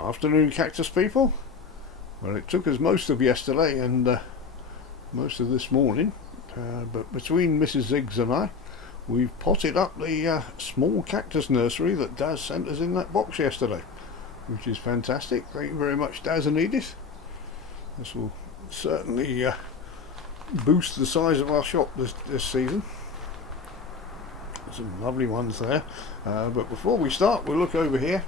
Afternoon, cactus people. Well, it took us most of yesterday and most of this morning, but between Mrs. Ziggs and I, we've potted up the small cactus nursery that Daz sent us in that box yesterday, which is fantastic. Thank you very much, Daz and Edith. This will certainly boost the size of our shop this season. Some lovely ones there, but before we start, we'll look over here.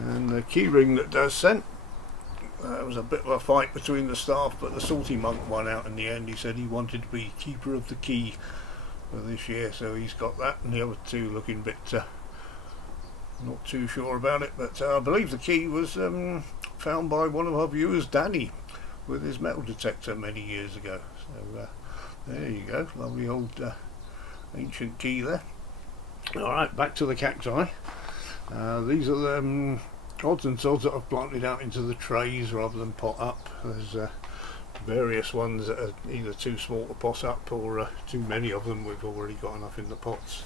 And the key ring that Daz sent, it was a bit of a fight between the staff, but the salty monk won out in the end. He said he wanted to be keeper of the key for this year, so he's got that, and the other two looking a bit not too sure about it, but I believe the key was found by one of our viewers, Danny, with his metal detector many years ago. So there you go, lovely old ancient key there. Alright, back to the cacti. These are the odds and sods that I've planted out into the trays rather than pot up. There's various ones that are either too small to pot up or too many of them. We've already got enough in the pots.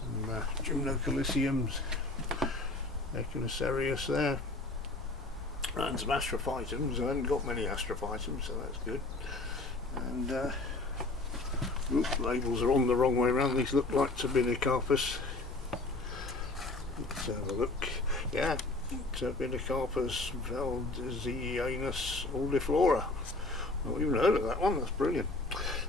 Some gymnocalyciums, Echinocerius there, and some astrophytums. I haven't got many astrophytums, so that's good. And labels are on the wrong way around. These look like Turbinicarpus. Let's have a look. Yeah, Turbinicarpus valdizianus audiflora. Not even heard of that one. That's brilliant.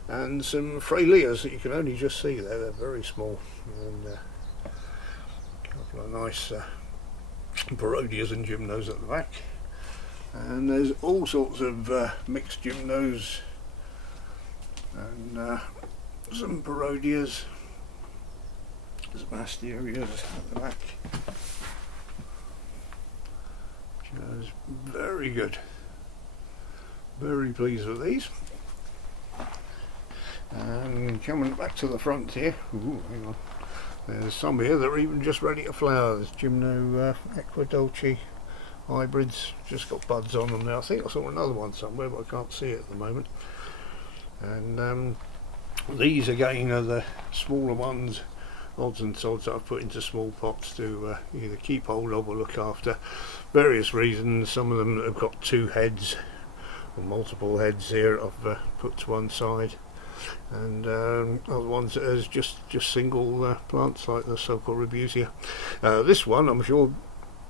And some Fraileas that you can only just see there. They're very small. And a couple of nice Barodias and Gymnos at the back. And there's all sorts of mixed Gymnos and some Barodias. Some Asterias at the back. Just very good. Very pleased with these. And coming back to the front here, ooh, hang on. There's some here that are even just ready to flower. There's Gymno Equidolce hybrids, just got buds on them now. I think I saw another one somewhere, but I can't see it at the moment. And these again are the smaller ones, odds and sods that I've put into small pots to either keep hold of or look after. Various reasons. Some of them have got two heads or multiple heads here I've put to one side, and other ones that is just single plants like the so-called Rebusia. This one, I'm sure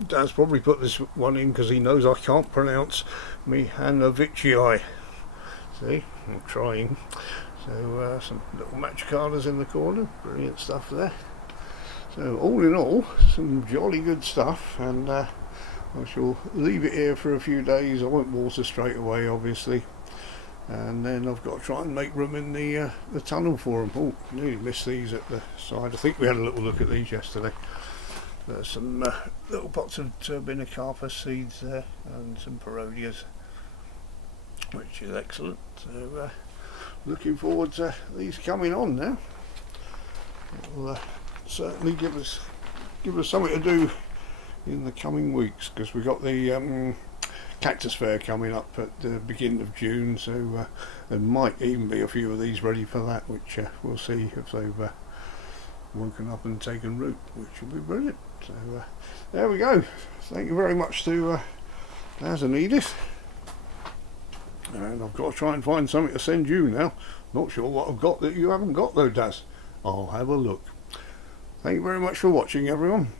Dad's probably put this one in because he knows I can't pronounce Mehanovichii. See, I'm trying. So some little matricadas in the corner, brilliant stuff there. So all in all, some jolly good stuff, and I shall leave it here for a few days. I won't water straight away, obviously, and then I've got to try and make room in the tunnel for them. Oh, nearly missed these at the side. I think we had a little look at these yesterday. There's some little pots of Turbinicarpus seeds there, and some Parodias, which is excellent. So looking forward to these coming on now. It'll certainly give us something to do in the coming weeks, because we've got the cactus fair coming up at the beginning of June, so there might even be a few of these ready for that, which we'll see if they've woken up and taken root, which will be brilliant. So there we go. Thank you very much to Daz and Edith. And I've got to try and find something to send you now. Not sure what I've got that you haven't got though, Daz. I'll have a look. Thank you very much for watching, everyone.